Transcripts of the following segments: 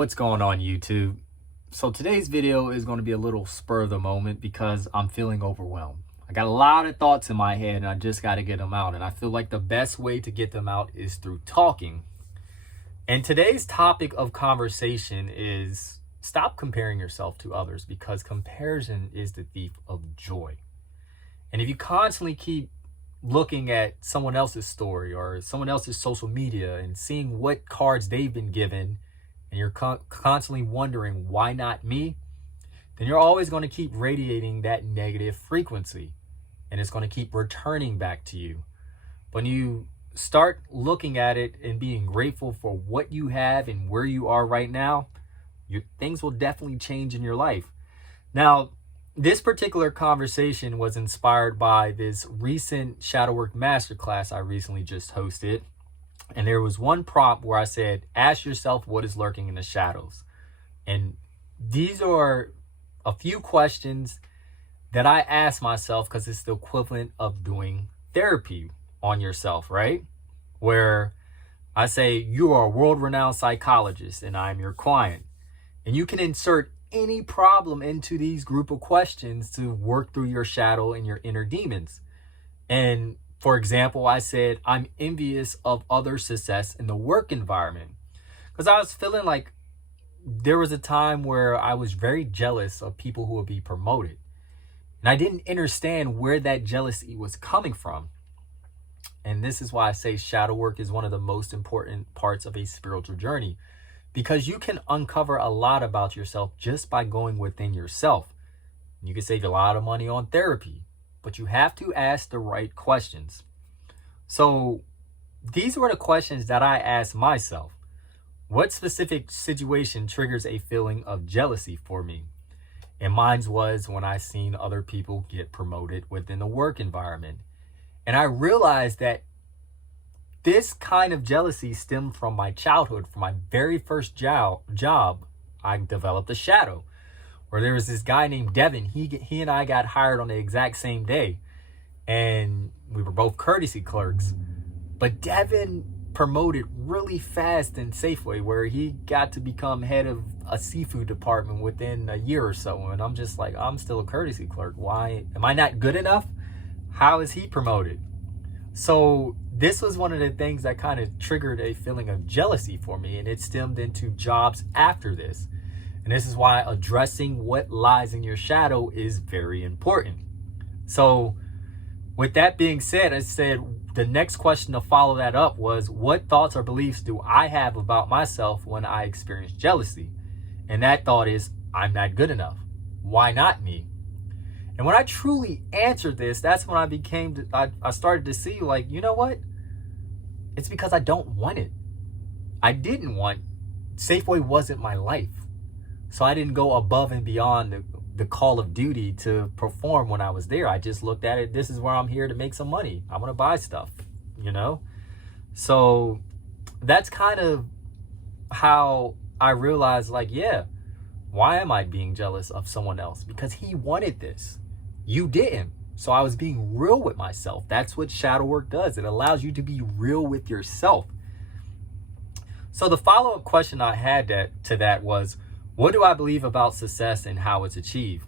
What's going on, YouTube? So today's video is going to be a little spur of the moment because I'm feeling overwhelmed. I got a lot of thoughts in my head and I just got to get them out. And I feel like the best way to get them out is through talking. And today's topic of conversation is stop comparing yourself to others, because comparison is the thief of joy. And if you constantly keep looking at someone else's story or someone else's social media and seeing what cards they've been given, and you're constantly wondering, why not me? Then you're always going to keep radiating that negative frequency, and it's going to keep returning back to you. When you start looking at it and being grateful for what you have and where you are right now, things will definitely change in your life. Now, this particular conversation was inspired by this recent shadow work masterclass I recently just hosted. And there was one prompt where I said, ask yourself what is lurking in the shadows. And these are a few questions that I ask myself because it's the equivalent of doing therapy on yourself, right? Where I say, you are a world-renowned psychologist and I'm your client. And you can insert any problem into these group of questions to work through your shadow and your inner demons. And for example, I said, I'm envious of other success in the work environment, because I was feeling like there was a time where I was very jealous of people who would be promoted. And I didn't understand where that jealousy was coming from. And this is why I say shadow work is one of the most important parts of a spiritual journey, because you can uncover a lot about yourself just by going within yourself. You can save a lot of money on therapy, but you have to ask the right questions. So these were the questions that I asked myself. What specific situation triggers a feeling of jealousy for me? And mine was when I seen other people get promoted within the work environment. And I realized that this kind of jealousy stemmed from my childhood. From my very first job, I developed a shadow, where there was this guy named Devin. He and I got hired on the exact same day, and we were both courtesy clerks. But Devin promoted really fast in Safeway, where he got to become head of a seafood department within a year or so. And I'm just like, I'm still a courtesy clerk. Why am I not good enough? How is he promoted? So this was one of the things that kind of triggered a feeling of jealousy for me, and it stemmed into jobs after this. And this is why addressing what lies in your shadow is very important. So with that being said, I said the next question to follow that up was, what thoughts or beliefs do I have about myself when I experience jealousy? And that thought is, I'm not good enough. Why not me? And when I truly answered this, that's when I started to see, like, you know what? It's because I don't want it. I didn't want, Safeway wasn't my life. So I didn't go above and beyond the call of duty to perform when I was there. I just looked at it, this is where I'm here to make some money. I want to buy stuff, you know? So that's kind of how I realized, like, yeah, why am I being jealous of someone else? Because he wanted this. You didn't. So I was being real with myself. That's what shadow work does. It allows you to be real with yourself. So the follow-up question I had to that was, what do I believe about success and how it's achieved?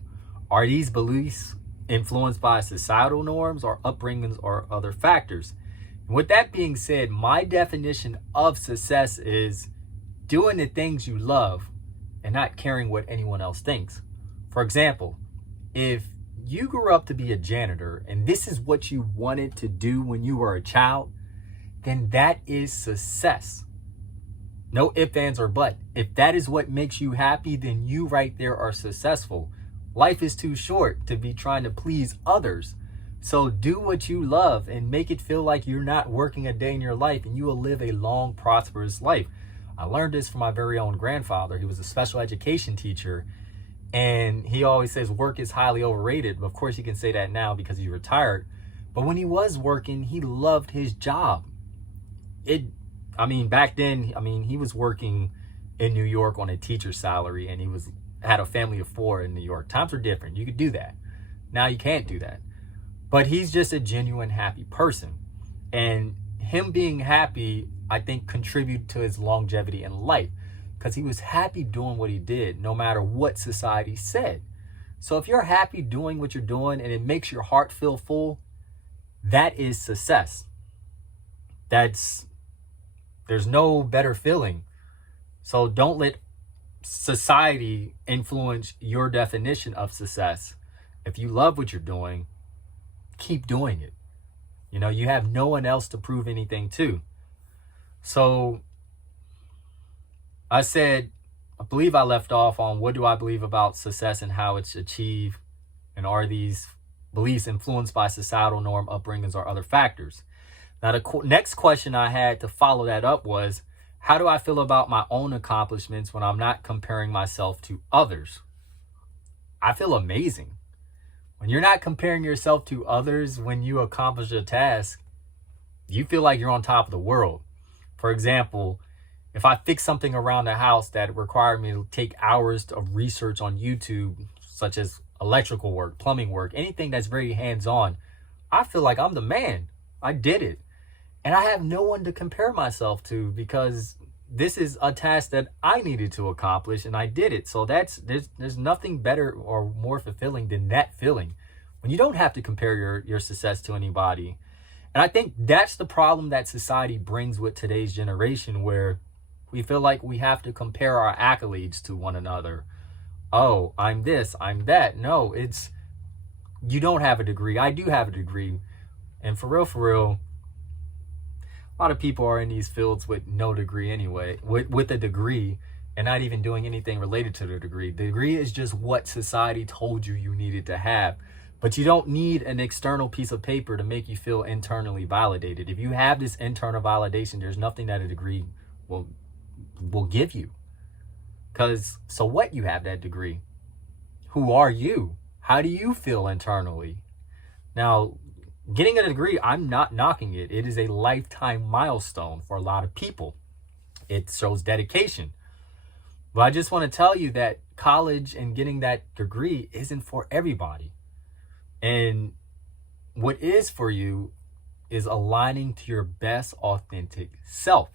Are these beliefs influenced by societal norms or upbringings or other factors? And with that being said, my definition of success is doing the things you love and not caring what anyone else thinks. For example, if you grew up to be a janitor and this is what you wanted to do when you were a child, then that is success. No ifs, ands, or buts. If that is what makes you happy, then you right there are successful. Life is too short to be trying to please others. So do what you love and make it feel like you're not working a day in your life, and you will live a long, prosperous life. I learned this from my very own grandfather. He was a special education teacher, and he always says work is highly overrated. But of course, he can say that now because he's retired. But when he was working, he loved his job. Back then, he was working in New York on a teacher's salary, and he had a family of 4 in New York. Times were different. You could do that. Now you can't do that. But he's just a genuine happy person. And him being happy, I think, contributed to his longevity in life. because he was happy doing what he did, no matter what society said. So if you're happy doing what you're doing and it makes your heart feel full, that is success. There's no better feeling. So don't let society influence your definition of success. If you love what you're doing, keep doing it. You know, you have no one else to prove anything to. So I believe I left off on what do I believe about success and how it's achieved, and are these beliefs influenced by societal norm, upbringings, or other factors. Now, the next question I had to follow that up was, how do I feel about my own accomplishments when I'm not comparing myself to others? I feel amazing. When you're not comparing yourself to others when you accomplish a task, you feel like you're on top of the world. For example, if I fix something around the house that required me to take hours of research on YouTube, such as electrical work, plumbing work, anything that's very hands-on, I feel like I'm the man. I did it. And I have no one to compare myself to, because this is a task that I needed to accomplish and I did it. So there's nothing better or more fulfilling than that feeling, when you don't have to compare your success to anybody. And I think that's the problem that society brings with today's generation, where we feel like we have to compare our accolades to one another. Oh, I'm this, I'm that. No, you don't have a degree. I do have a degree. And for real, a lot of people are in these fields with no degree anyway, with a degree, and not even doing anything related to the degree. The degree is just what society told you needed to have. But you don't need an external piece of paper to make you feel internally validated. If you have this internal validation, there's nothing that a degree will give you. Because so what, you have that degree? Who are you? How do you feel internally? Now, getting a degree, I'm not knocking it. It is a lifetime milestone for a lot of people. It shows dedication. But I just want to tell you that college and getting that degree isn't for everybody. And what is for you is aligning to your best authentic self.